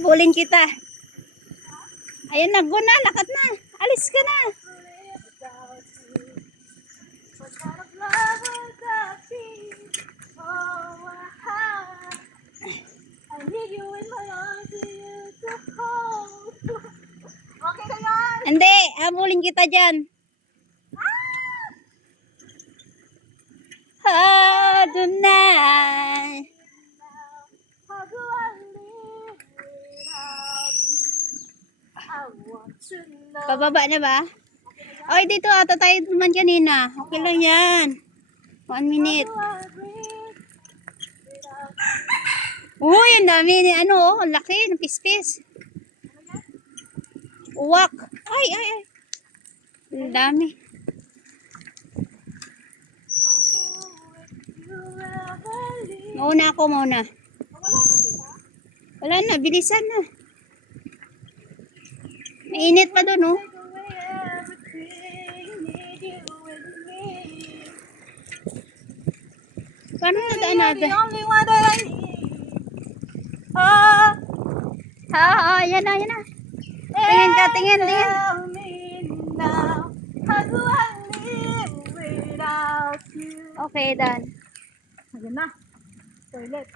Habulin kita. Ayan na, go na, lakat na. Alis ka na. Okay na yan. Hindi, habulin kita dyan. Adonai. How do I live without you? I want to know. Pababa na ba? Oy, dito ata tayo naman kanina. Okay lang yan. 1 minute. How do I breathe without Uy, ang dami ni ano, ang laki ng pispis. Uwak. Ay, ay, ay. Ang dami. you ever leave? Mauna ako, mauna. Wala na sila. Wala na, bilisan na. Mainit pa doon, oh. Take away everything, need you with me. Paano nadaan You're natin? the only one that I need. Oh, Yan na, yan na. Tingin ka, tingin, tingin. tell me now, how do I live without you? Okay, done. Ayun na. Toilet.